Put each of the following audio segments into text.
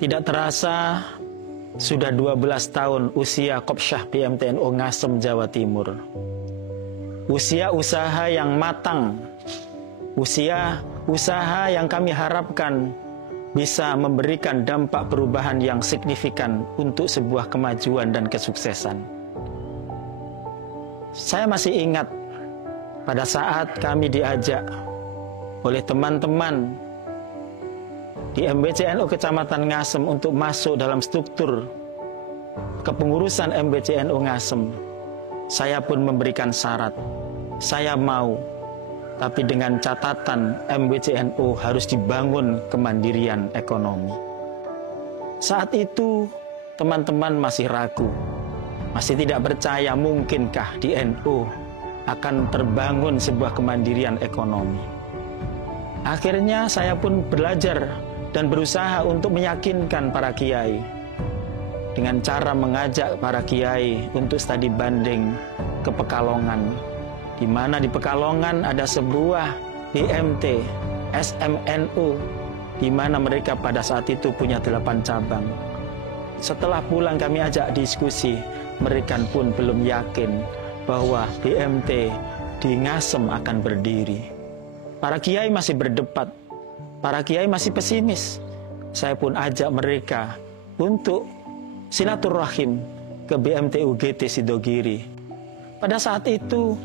Tidak terasa sudah 12 tahun usia Kopsyah BMTNU Ngasem, Jawa Timur. Usia usaha yang matang, usia usaha yang kami harapkan bisa memberikan dampak perubahan yang signifikan untuk sebuah kemajuan dan kesuksesan. Saya masih ingat pada saat kami diajak oleh teman-teman di MBCNU Kecamatan Ngasem untuk masuk dalam struktur kepengurusan MBCNU Ngasem. Saya pun memberikan syarat, saya mau, tapi dengan catatan MBCNU harus dibangun kemandirian ekonomi. Saat itu teman-teman masih ragu, masih tidak percaya mungkinkah di NU akan terbangun sebuah kemandirian ekonomi. Akhirnya saya pun belajar dan berusaha untuk meyakinkan para kiai dengan cara mengajak para kiai untuk studi banding ke Pekalongan, di mana di Pekalongan ada sebuah BMT SMNU, di mana mereka pada saat itu punya 8 cabang. Setelah pulang kami ajak diskusi, mereka pun belum yakin bahwa BMT di Ngasem akan berdiri. Para kiai masih berdebat, para kiai masih pesimis. Saya pun ajak mereka untuk silaturahim ke BMT UGT Sidogiri. Pada saat itu,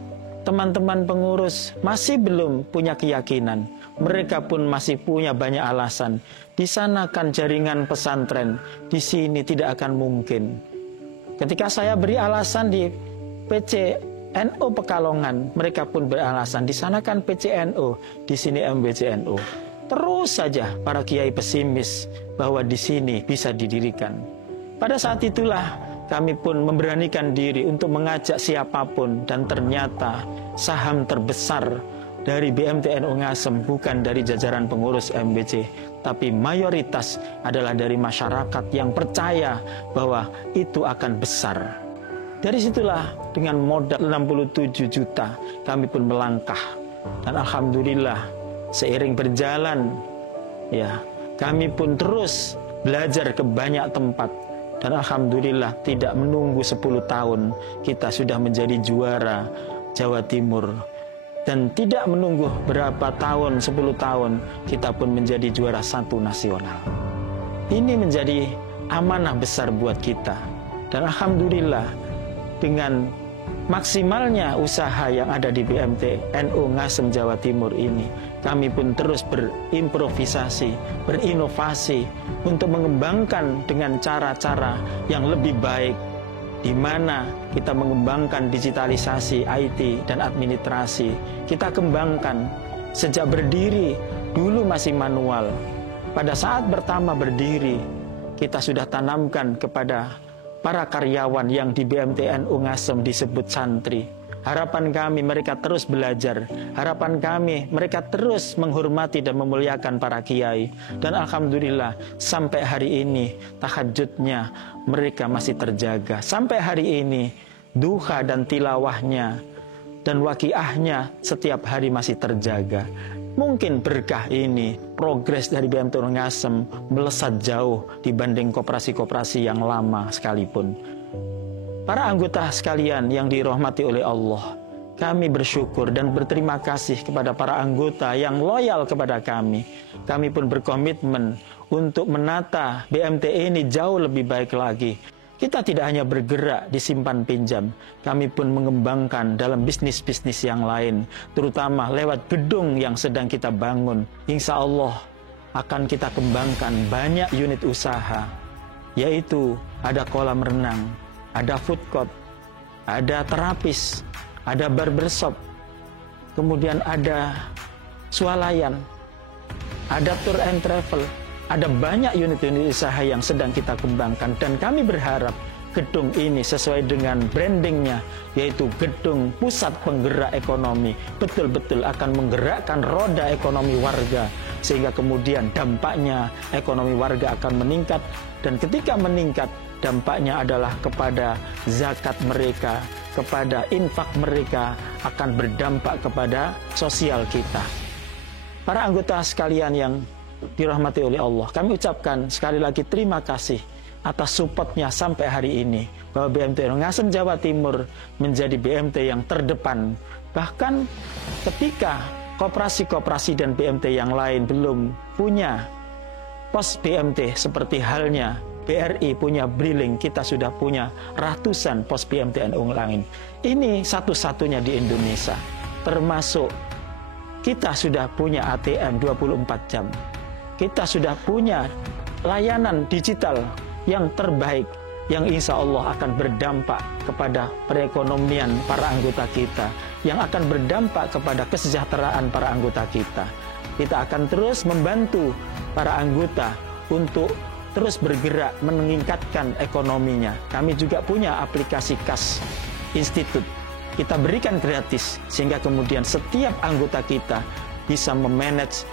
teman-teman pengurus masih belum punya keyakinan. Mereka pun masih punya banyak alasan. Di sana kan jaringan pesantren, di sini tidak akan mungkin. Ketika saya beri alasan di PCNU Pekalongan, mereka pun beralasan di sana kan PCNU, di sini MBCNU. Terus saja para kiai pesimis bahwa di sini bisa didirikan. Pada saat itulah kami pun memberanikan diri untuk mengajak siapapun, dan ternyata saham terbesar dari BMTNU Ngasem bukan dari jajaran pengurus MBC, tapi mayoritas adalah dari masyarakat yang percaya bahwa itu akan besar. Dari situlah dengan modal 67 juta kami pun melangkah, dan alhamdulillah seiring berjalan ya kami pun terus belajar ke banyak tempat, dan alhamdulillah tidak menunggu 10 tahun kita sudah menjadi juara Jawa Timur, dan tidak menunggu berapa tahun, 10 tahun kita pun menjadi juara 1 nasional. Ini menjadi amanah besar buat kita, dan alhamdulillah dengan maksimalnya usaha yang ada di BMTNU Ngasem Jawa Timur ini, kami pun terus berimprovisasi, berinovasi untuk mengembangkan dengan cara-cara yang lebih baik, di mana kita mengembangkan digitalisasi IT dan administrasi. Kita kembangkan sejak berdiri, dulu masih manual. Pada saat pertama berdiri, kita sudah tanamkan kepada para karyawan yang di BMTNU Ngasem disebut santri. Harapan kami mereka terus belajar. Harapan kami mereka terus menghormati dan memuliakan para kiai. Dan alhamdulillah sampai hari ini tahajudnya mereka masih terjaga. Sampai hari ini duha dan tilawahnya dan waqiahnya setiap hari masih terjaga. Mungkin berkah ini, progres dari BMTNU Ngasem melesat jauh dibanding koperasi-koperasi yang lama sekalipun. Para anggota sekalian yang dirahmati oleh Allah, kami bersyukur dan berterima kasih kepada para anggota yang loyal kepada kami. Kami pun berkomitmen untuk menata BMT ini jauh lebih baik lagi. Kita tidak hanya bergerak di simpan pinjam, kami pun mengembangkan dalam bisnis-bisnis yang lain, terutama lewat gedung yang sedang kita bangun. Insya Allah akan kita kembangkan banyak unit usaha, yaitu ada kolam renang, ada food court, ada terapis, ada barbershop, kemudian ada swalayan, ada tour and travel. Ada banyak unit-unit usaha yang sedang kita kembangkan, dan kami berharap gedung ini sesuai dengan brandingnya, yaitu gedung pusat penggerak ekonomi, betul-betul akan menggerakkan roda ekonomi warga, sehingga kemudian dampaknya ekonomi warga akan meningkat, dan ketika meningkat dampaknya adalah kepada zakat mereka, kepada infak mereka, akan berdampak kepada sosial kita. Para anggota sekalian yang dirahmati oleh Allah. Kami ucapkan sekali lagi terima kasih atas supportnya sampai hari ini, bahwa BMTNU Ngasem Jawa Timur menjadi BMT yang terdepan. Bahkan ketika koperasi-koperasi dan BMT yang lain belum punya pos BMT, seperti halnya BRI punya Briling, kita sudah punya ratusan pos BMT NU lain. Ini satu-satunya di Indonesia. Termasuk kita sudah punya ATM 24 jam. Kita sudah punya layanan digital yang terbaik, yang insya Allah akan berdampak kepada perekonomian para anggota kita, yang akan berdampak kepada kesejahteraan para anggota kita. Kita akan terus membantu para anggota untuk terus bergerak meningkatkan ekonominya. Kami juga punya aplikasi Kas Institute. Kita berikan gratis, sehingga kemudian setiap anggota kita bisa memanage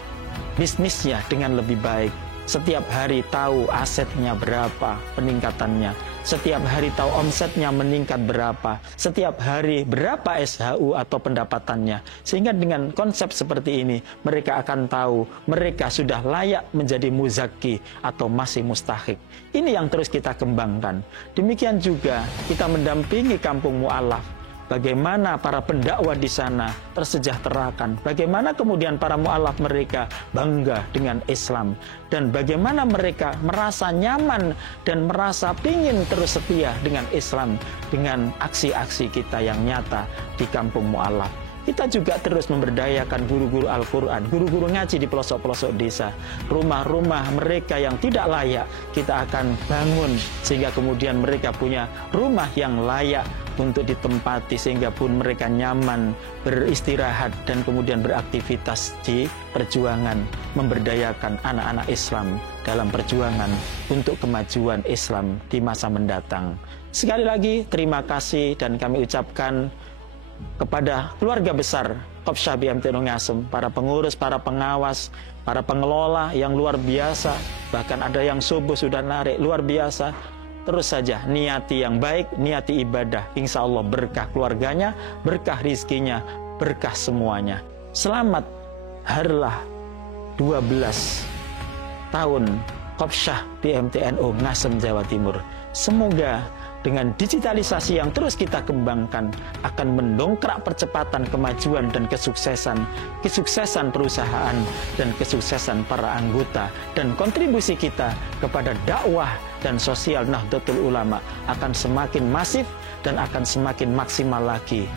bisnisnya dengan lebih baik. Setiap hari tahu asetnya berapa peningkatannya. Setiap hari tahu omsetnya meningkat berapa. Setiap hari berapa SHU atau pendapatannya. Sehingga dengan konsep seperti ini, mereka akan tahu mereka sudah layak menjadi muzaki atau masih mustahik. Ini yang terus kita kembangkan. Demikian juga kita mendampingi kampung mu'alaf. Bagaimana para pendakwah di sana tersejahterakan, bagaimana kemudian para mu'alaf mereka bangga dengan Islam, dan bagaimana mereka merasa nyaman dan merasa ingin terus setia dengan Islam dengan aksi-aksi kita yang nyata di kampung mu'alaf. Kita juga terus memberdayakan guru-guru Al-Quran, guru-guru ngaji di pelosok-pelosok desa. Rumah-rumah mereka yang tidak layak kita akan bangun, sehingga kemudian mereka punya rumah yang layak untuk ditempati, sehingga pun mereka nyaman beristirahat dan kemudian beraktivitas di perjuangan memberdayakan anak-anak Islam dalam perjuangan untuk kemajuan Islam di masa mendatang. Sekali lagi terima kasih, dan kami ucapkan kepada keluarga besar Kopsya BMTNU Ngasem, para pengurus, para pengawas, para pengelola yang luar biasa, bahkan ada yang subuh sudah narik, luar biasa. Terus saja niati yang baik, niati ibadah, insya Allah berkah keluarganya, berkah rizkinya, berkah semuanya. Selamat harlah 12 tahun Kopsya BMTNU Ngasem Jawa Timur. Semoga dengan digitalisasi yang terus kita kembangkan akan mendongkrak percepatan kemajuan dan kesuksesan perusahaan dan kesuksesan para anggota, dan kontribusi kita kepada dakwah dan sosial Nahdlatul Ulama akan semakin masif dan akan semakin maksimal lagi